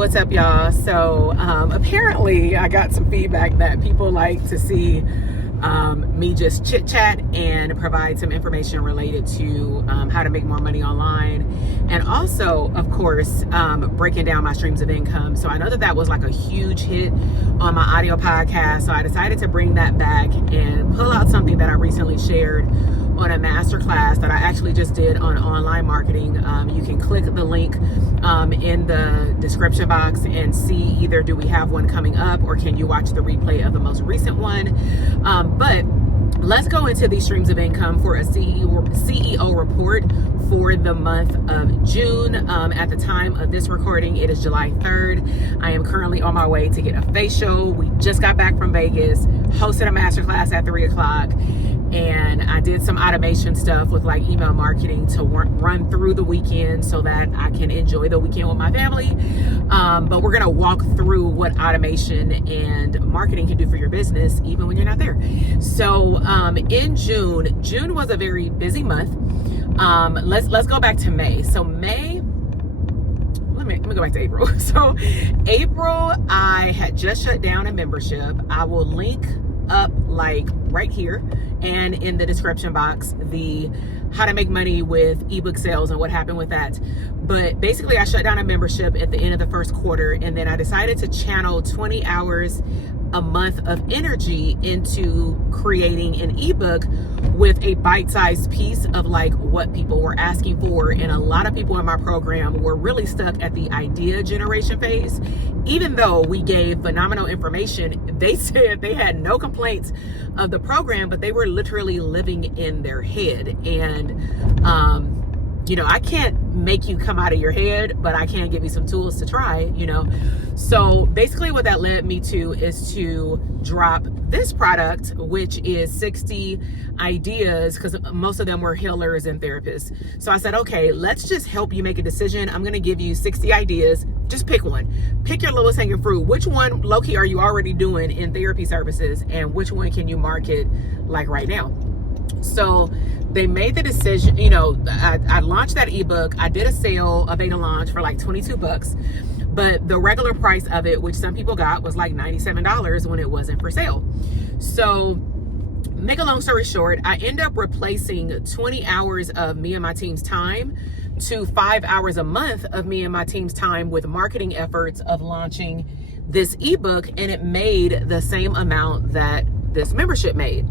what's up, y'all? So apparently I got some feedback that people like to see me just chit chat and provide some information related to how to make more money online, and also, of course, breaking down my streams of income. So I know that was like a huge hit on my audio podcast, so I decided to bring that back and pull out something that I recently shared on a masterclass that I actually just did on online marketing. You can click the link in the description box and see either do we have one coming up or can you watch the replay of the most recent one. But let's go into these streams of income for a CEO report for the month of June. At the time of this recording, it is July 3rd. I am currently on my way to get a facial. We just got back from Vegas, hosted a masterclass at 3 o'clock. And I did some automation stuff with like email marketing to run through the weekend so that I can enjoy the weekend with my family. But we're going to walk through what automation and marketing can do for your business, even when you're not there. So in June was a very busy month. Let's go back to May. So May, let me go back to April. So April, I had just shut down a membership. I will link up like right here and in the description box the how to make money with ebook sales and what happened with that. But basically I shut down a membership at the end of the first quarter, and then I decided to channel 20 hours a month of energy into creating an ebook with a bite-sized piece of like what people were asking for. And a lot of people in my program were really stuck at the idea generation phase. Even though we gave phenomenal information, they said they had no complaints of the program, but they were literally living in their head. And I can't make you come out of your head, but I can give you some tools to try, So basically what that led me to is to drop this product, which is 60 ideas, because most of them were healers and therapists. So I said, okay, let's just help you make a decision. I'm going to give you 60 ideas. Just pick one. Pick your lowest hanging fruit. Which one, low-key, are you already doing in therapy services? And which one can you market like right now? So they made the decision, I launched that ebook. I did a sale, a beta launch for like $22, but the regular price of it, which some people got, was like $97 when it wasn't for sale. So make a long story short, I end up replacing 20 hours of me and my team's time to 5 hours a month of me and my team's time with marketing efforts of launching this ebook, and it made the same amount that this membership made.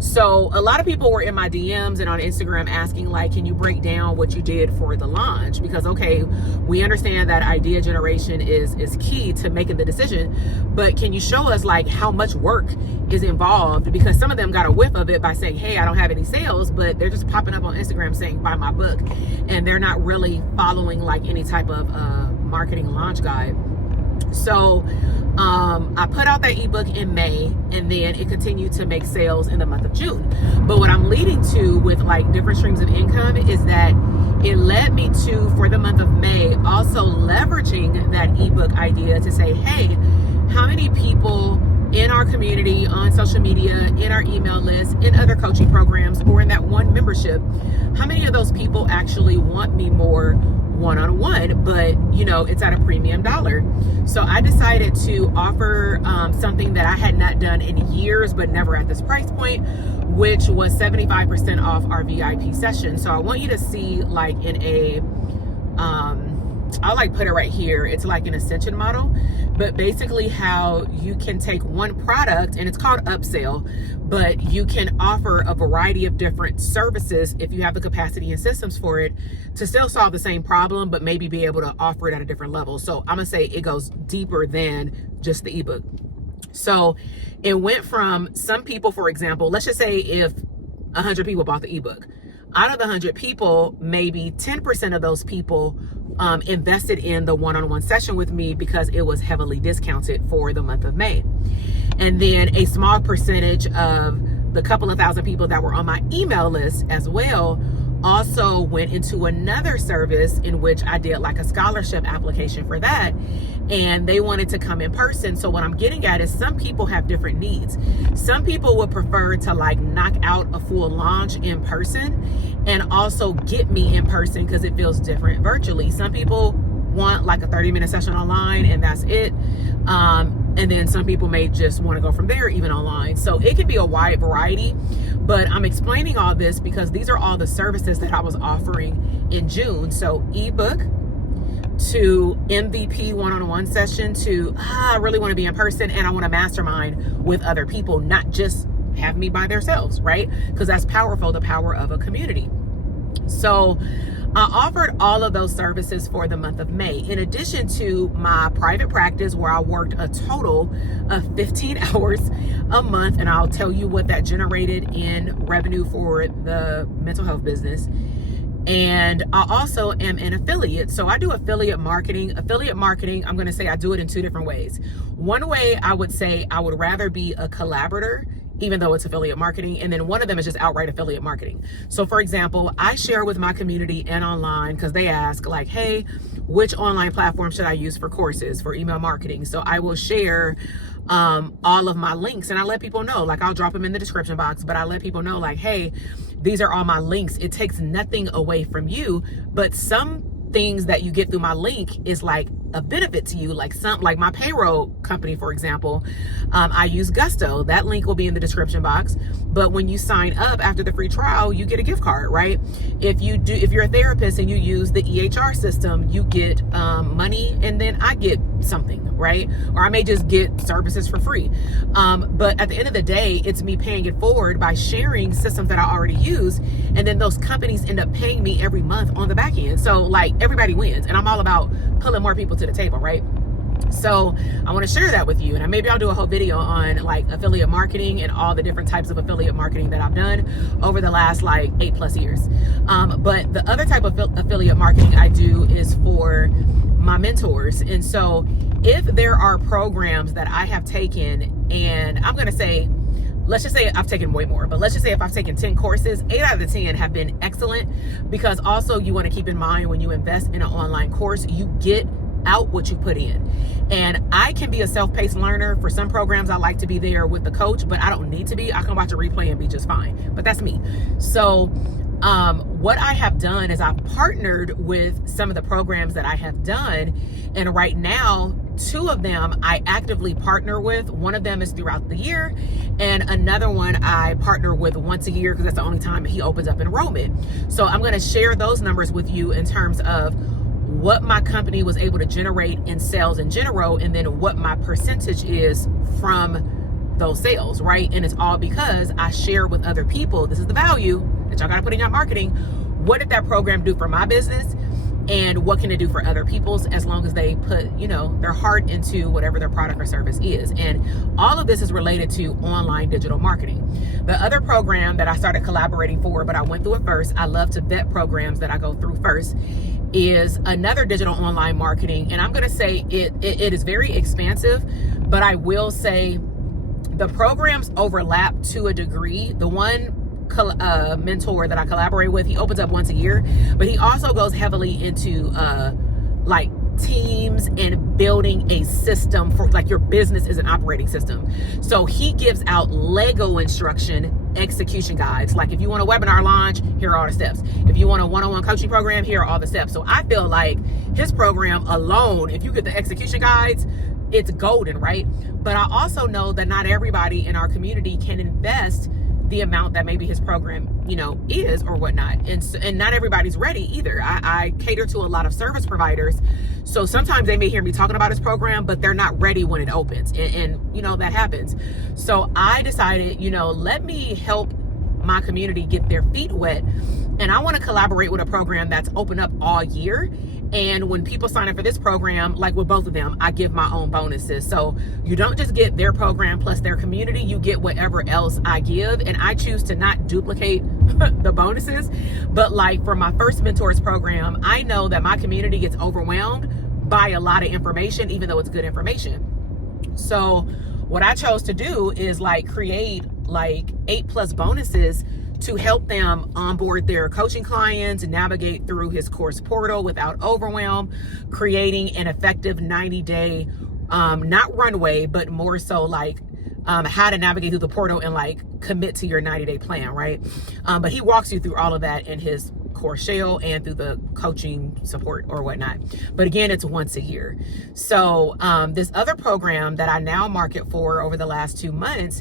So a lot of people were in my DMs and on Instagram asking like, can you break down what you did for the launch? Because okay, we understand that idea generation is key to making the decision, but can you show us like how much work is involved? Because some of them got a whiff of it by saying, hey, I don't have any sales, but they're just popping up on Instagram saying buy my book, and they're not really following like any type of marketing launch guide. So I put out that ebook in May, and then it continued to make sales in the month of June. But what I'm leading to with like different streams of income is that it led me to, for the month of May, also leveraging that ebook idea to say, hey, how many people in our community, on social media, in our email list, in other coaching programs, or in that one membership, how many of those people actually want me more one-on-one, but it's at a premium dollar? So I decided to offer something that I had not done in years, but never at this price point, which was 75% off our VIP session. So I want you to see like in a I'll like put it right here. It's like an Ascension Model, but basically how you can take one product, and it's called upsell, but you can offer a variety of different services if you have the capacity and systems for it to still solve the same problem, but maybe be able to offer it at a different level. So I'm gonna say it goes deeper than just the ebook. So it went from some people, for example, let's just say if 100 people bought the ebook, out of the 100 people, maybe 10% of those people invested in the one-on-one session with me because it was heavily discounted for the month of May. And then a small percentage of the couple of thousand people that were on my email list as well also went into another service in which I did like a scholarship application for that, and they wanted to come in person. So what I'm getting at is some people have different needs. Some people would prefer to like knock out a full launch in person and also get me in person because it feels different virtually. Some people want like a 30-minute session online and that's it. And then some people may just want to go from there, even online. So it can be a wide variety, but I'm explaining all this because these are all the services that I was offering in June. So ebook to MVP one-on-one session to, I really want to be in person and I want to mastermind with other people, not just have me by themselves, right? Because that's powerful, the power of a community. So I offered all of those services for the month of May, in addition to my private practice where I worked a total of 15 hours a month. And I'll tell you what that generated in revenue for the mental health business. And I also am an affiliate. So I do affiliate marketing. Affiliate marketing, I'm going to say I do it in two different ways. One way I would say I would rather be a collaborator, even though it's affiliate marketing. And then one of them is just outright affiliate marketing. So for example, I share with my community and online because they ask like, hey, which online platform should I use for courses, for email marketing? So I will share all of my links and I let people know, like I'll drop them in the description box, but I let people know like, hey, these are all my links. It takes nothing away from you, but some things that you get through my link is like a benefit to you, like my payroll company, for example. I use Gusto. That link will be in the description box. But when you sign up after the free trial, you get a gift card, right? If you're a therapist and you use the EHR system, you get money, and then I get something, right? Or I may just get services for free. But at the end of the day, it's me paying it forward by sharing systems that I already use, and then those companies end up paying me every month on the back end. So like everybody wins, and I'm all about pulling more people to the table, right? So I want to share that with you, and maybe I'll do a whole video on like affiliate marketing and all the different types of affiliate marketing that I've done over the last like 8+ years. But the other type of affiliate marketing I do is for my mentors. And so if there are programs that I have taken, and I'm going to say, let's just say I've taken way more, but let's just say if I've taken 10 courses, 8 out of the 10 have been excellent, because also you want to keep in mind when you invest in an online course, you get out what you put in. And I can be a self-paced learner. For some programs, I like to be there with the coach, but I don't need to be. I can watch a replay and be just fine, but that's me. So what I have done is I've partnered with some of the programs that I have done. And right now, 2 of them I actively partner with. One of them is throughout the year, and another one I partner with once a year because that's the only time he opens up enrollment. So I'm going to share those numbers with you in terms of what my company was able to generate in sales in general, and then what my percentage is from those sales, right? And it's all because I share with other people. This is the value that y'all got to put in your marketing. What did that program do for my business? And what can it do for other people's, as long as they put, their heart into whatever their product or service is. And all of this is related to online digital marketing. The other program that I started collaborating for, but I went through it first, I love to vet programs that I go through first, is another digital online marketing. And I'm going to say it is very expansive, but I will say the programs overlap to a degree. The one mentor that I collaborate with, he opens up once a year, but he also goes heavily into like teams and building a system for like your business is an operating system. So he gives out Lego instruction execution guides. Like if you want a webinar launch, here are all the steps. If you want a one-on-one coaching program, here are all the steps. So I feel like his program alone, if you get the execution guides, it's golden, right? But I also know that not everybody in our community can invest the amount that maybe his program, is or whatnot. And not everybody's ready either. I cater to a lot of service providers. So sometimes they may hear me talking about his program, but they're not ready when it opens. And that happens. So I decided, let me help my community get their feet wet. And I want to collaborate with a program that's open up all year. And when people sign up for this program, like with both of them, I give my own bonuses. So you don't just get their program plus their community, you get whatever else I give. And I choose to not duplicate the bonuses. But like for my first mentors program, I know that my community gets overwhelmed by a lot of information, even though it's good information. So what I chose to do is like create like 8+ bonuses to help them onboard their coaching clients and navigate through his course portal without overwhelm, creating an effective 90-day, not runway, but more so like how to navigate through the portal and like commit to your 90-day plan, right? But he walks you through all of that in his core shell and through the coaching support or whatnot. But again, it's once a year. So this other program that I now market for over the last 2 months,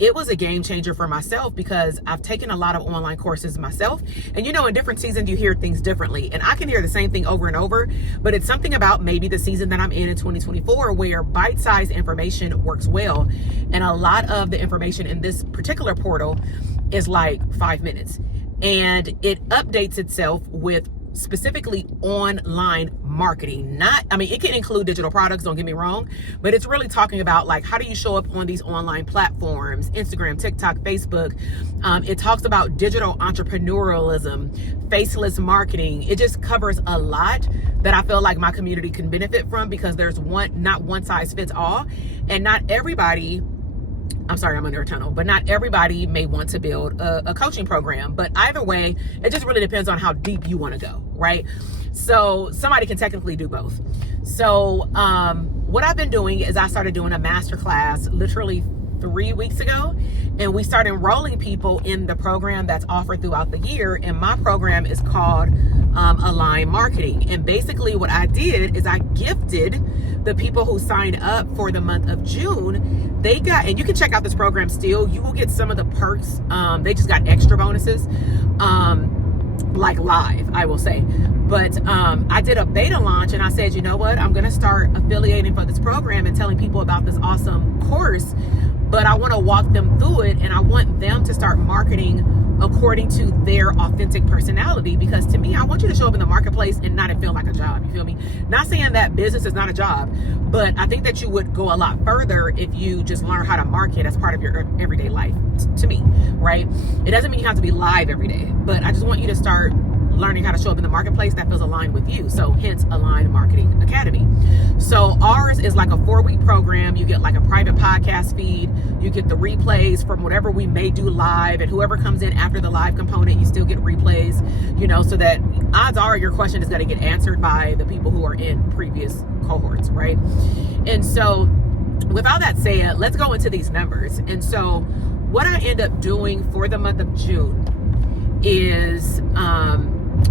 it was a game changer for myself because I've taken a lot of online courses myself. And in different seasons, you hear things differently. And I can hear the same thing over and over, but it's something about maybe the season that I'm in 2024 where bite-sized information works well. And a lot of the information in this particular portal is like 5 minutes. And it updates itself with specifically online marketing. It can include digital products, don't get me wrong, but it's really talking about like, how do you show up on these online platforms, Instagram, TikTok, Facebook. It talks about digital entrepreneurialism, faceless marketing. It just covers a lot that I feel like my community can benefit from because there's not one size fits all. And not everybody, I'm sorry, I'm under a tunnel, but not everybody may want to build a coaching program. But either way, it just really depends on how deep you want to go, right? So somebody can technically do both. So what I've been doing is I started doing a masterclass literally 3 weeks ago, and we started enrolling people in the program that's offered throughout the year. And my program is called Affilaite Marketing. And basically what I did is I gifted the people who signed up for the month of June. They got, and you can check out this program still, you will get some of the perks. They just got extra bonuses, like live, I will say. But I did a beta launch and I said, you know what, I'm going to start affiliating for this program and telling people about this awesome course. But I want to walk them through it, and I want them to start marketing according to their authentic personality. Because to me, I want you to show up in the marketplace and not feel like a job. You feel me? Not saying that business is not a job, but I think that you would go a lot further if you just learn how to market as part of your everyday life, to me, right? It doesn't mean you have to be live every day, but I just want you to start learning how to show up in the marketplace that feels aligned with you. So hence Affilaite Marketing Academy. So ours is like a 4-week program. You get like a private podcast feed. You get the replays from whatever we may do live, and whoever comes in after the live component, you still get replays, so that odds are your question is going to get answered by the people who are in previous cohorts, right? And so with all that said, let's go into these numbers. And so what I end up doing for the month of June is,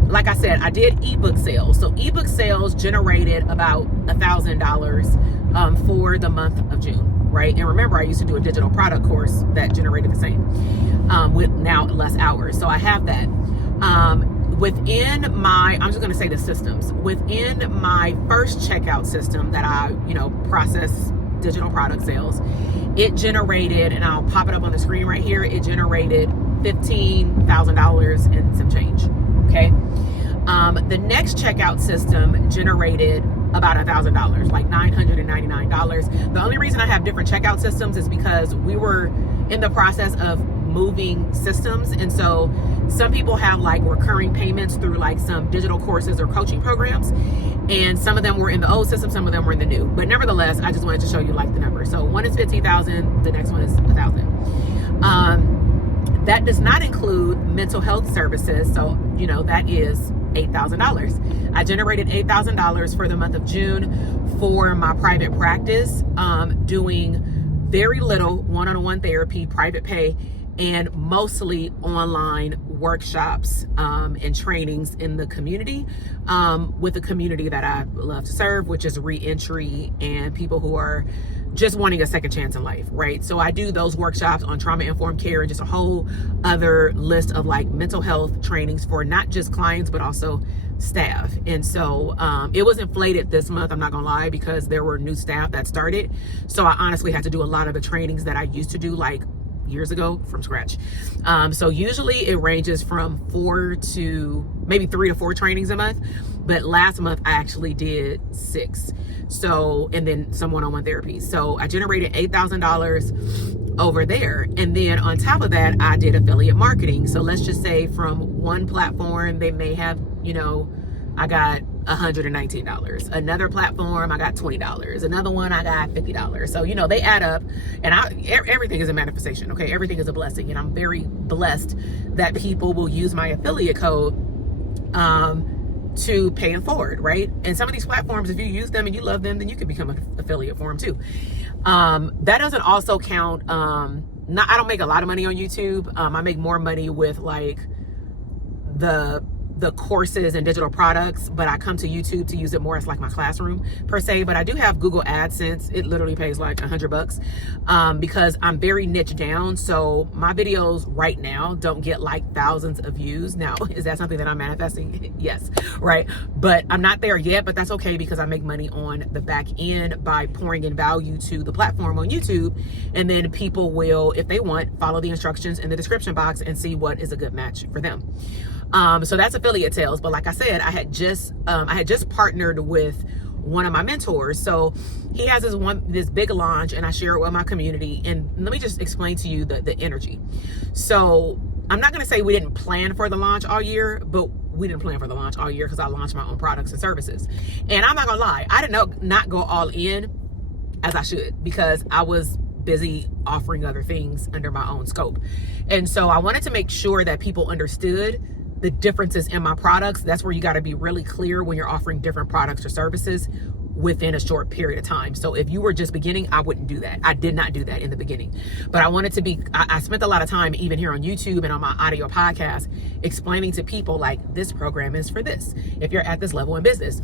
like I said, I did ebook sales. So ebook sales generated about $1,000 for the month of June, right? And remember, I used to do a digital product course that generated the same, with now less hours. So I have that. Within my, I'm just going to say the systems, within my first checkout system that I, process digital product sales, it generated, and I'll pop it up on the screen right here, it generated $15,000 and some change. Okay. The next checkout system generated about $1,000, like $999. The only reason I have different checkout systems is because we were in the process of moving systems. And so some people have like recurring payments through like some digital courses or coaching programs. And some of them were in the old system, some of them were in the new. But nevertheless, I just wanted to show you like the numbers. So one is 15,000, the next one is 1,000. That does not include mental health services. So, that is $8,000. I generated $8,000 for the month of June for my private practice, doing very little one-on-one therapy, private pay, and mostly online workshops and trainings in the community, with the community that I love to serve, which is reentry and people who are just wanting a second chance in life, right? So I do those workshops on trauma-informed care and just a whole other list of like mental health trainings for not just clients, but also staff. And so it was inflated this month, I'm not gonna lie, because there were new staff that started. So I honestly had to do a lot of the trainings that I used to do like years ago from scratch. So usually it ranges from 4 to maybe 3 to 4 trainings a month. But last month I actually did 6. So, and then some one-on-one therapy. So I generated $8,000 over there. And then on top of that, I did affiliate marketing. So let's just say from one platform, they may have, I got $119. Another platform, I got $20. Another one, I got $50. So, they add up, and everything is a manifestation. Okay. Everything is a blessing. And I'm very blessed that people will use my affiliate code, to pay it forward, right? And some of these platforms, if you use them and you love them, then you can become an affiliate for them too. That doesn't also count, I don't make a lot of money on YouTube. I make more money with like the the courses and digital products, but I come to YouTube to use it more as like my classroom per se. But I do have Google AdSense. It literally pays like $100 because I'm very niche down. So my videos right now don't get like thousands of views. Now, is that something that I'm manifesting? Yes, right. But I'm not there yet, but that's okay because I make money on the back end by pouring in value to the platform on YouTube. And then people will, if they want, follow the instructions in the description box and see what is a good match for them. So that's affiliate sales. But like I said, I had just partnered with one of my mentors. So he has this big launch, and I share it with my community. And let me just explain to you the energy. So I'm not going to say we didn't plan for the launch all year, but we didn't plan for the launch all year because I launched my own products and services. And I'm not going to lie, I did not go all in as I should because I was busy offering other things under my own scope. And so I wanted to make sure that people understood the differences in my products. That's where you got to be really clear when you're offering different products or services within a short period of time. So if you were just beginning, I wouldn't do that. I did not do that in the beginning, but I wanted to be, I spent a lot of time even here on YouTube and on my audio podcast explaining to people like, this program is for this, if you're at this level in business.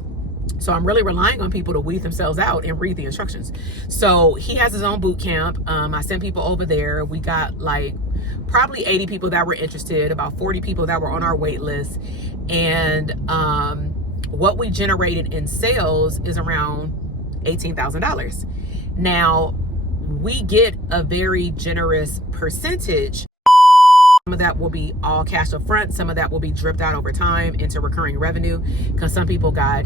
So I'm really relying on people to weed themselves out and read the instructions. So he has his own boot camp. I sent people over there. We got like probably 80 people that were interested, about 40 people that were on our wait list. And what we generated in sales is around $18,000. Now, we get a very generous percentage. Some of that will be all cash up front. Some of that will be dripped out over time into recurring revenue because some people got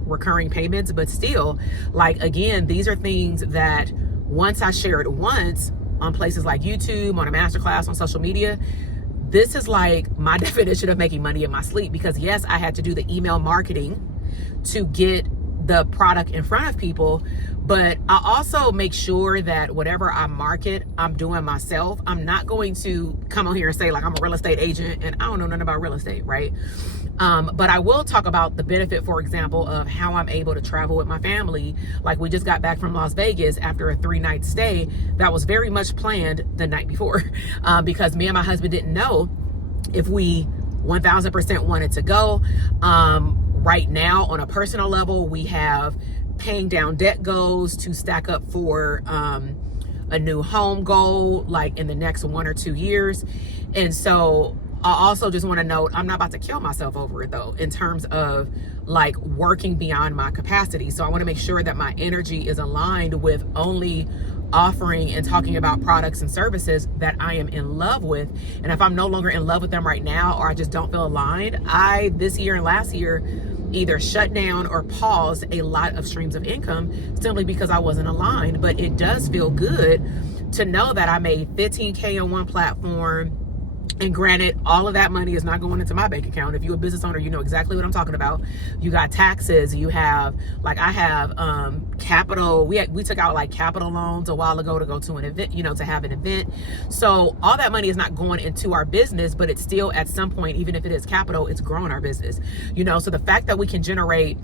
recurring payments. But still, like, again, these are things that once I share it once on places like YouTube, on a masterclass, on social media, this is like my definition of making money in my sleep. Because yes, I had to do the email marketing to get the product in front of people, but I also make sure that whatever I market, I'm doing myself. I'm not going to come on here and say like I'm a real estate agent and I don't know nothing about real estate, right? But I will talk about the benefit, for example, of how I'm able to travel with my family. Like we just got back from Las Vegas after a 3-night stay that was very much planned the night before because me and my husband didn't know if we 1000% wanted to go. Right now, on a personal level, we have paying down debt goals to stack up for a new home goal, like in the next 1 or 2 years. And so I also just want to note, I'm not about to kill myself over it though, in terms of like working beyond my capacity. So I want to make sure that my energy is aligned with only offering and talking about products and services that I am in love with. And if I'm no longer in love with them right now, or I just don't feel aligned, I, this year and last year, either shut down or paused a lot of streams of income simply because I wasn't aligned. But it does feel good to know that I made 15K on one platform. And granted, all of that money is not going into my bank account. If you're a business owner, you know exactly what I'm talking about. You got taxes, you have, like I have capital. We took out like capital loans a while ago to go to an event, you know, to have an event. So all that money is not going into our business, but it's still at some point, even if it is capital, it's growing our business, you know. So the fact that we can generate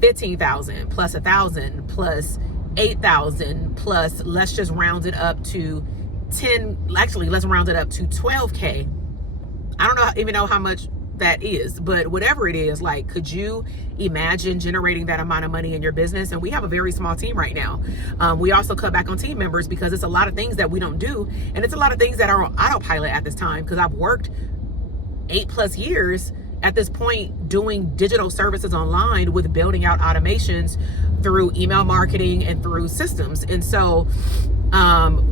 15,000 plus 1,000 plus 8,000 plus, let's just round it up to 10, actually let's round it up to 12K. I don't even know how much that is, but whatever it is, like, could you imagine generating that amount of money in your business? And we have a very small team right now. We also cut back on team members because it's a lot of things that we don't do, and it's a lot of things that are on autopilot at this time because I've worked 8+ years at this point doing digital services online with building out automations through email marketing and through systems. And so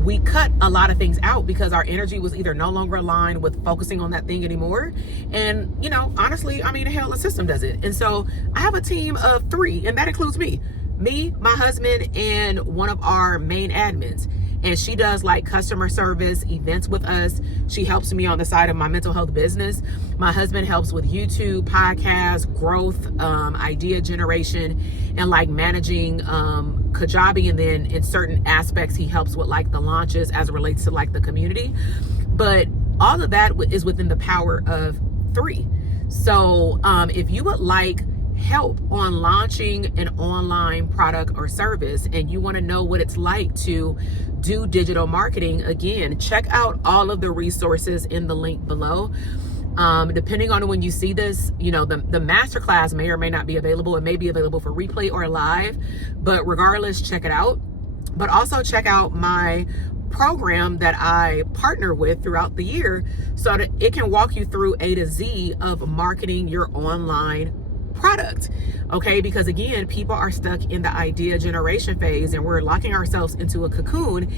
we cut a lot of things out because our energy was either no longer aligned with focusing on that thing anymore. And, you know, honestly, I mean, hell, the system does it. And so I have a team of 3, and that includes me, my husband, and one of our main admins. And she does like customer service events with us. She helps me on the side of my mental health business. My husband helps with YouTube, podcast, growth, idea generation, and like managing Kajabi. And then in certain aspects, he helps with like the launches as it relates to like the community. But all of that is within the power of 3. So if you would like help on launching an online product or service and you want to know what it's like to do digital marketing, again, check out all of the resources in the link below. Depending on when you see this, you know, the masterclass may or may not be available. It may be available for replay or live, but regardless, check it out. But also check out my program that I partner with throughout the year so that it can walk you through A to Z of marketing your online product. Okay, because again, people are stuck in the idea generation phase and we're locking ourselves into a cocoon,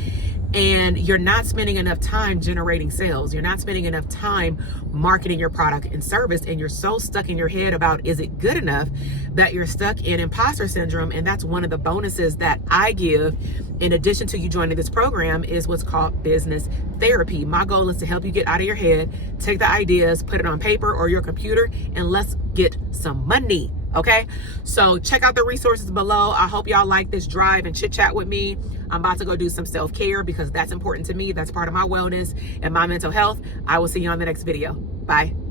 and you're not spending enough time generating sales. You're not spending enough time marketing your product and service, and you're so stuck in your head about is it good enough that you're stuck in imposter syndrome. And that's one of the bonuses that I give in addition to you joining this program is what's called business therapy. My goal is to help you get out of your head, take the ideas, put it on paper or your computer, and let's get some money. Okay, so check out the resources below. I hope y'all like this drive and chit chat with me. I'm about to go do some self-care because that's important to me. That's part of my wellness and my mental health. I will see you on the next video. Bye.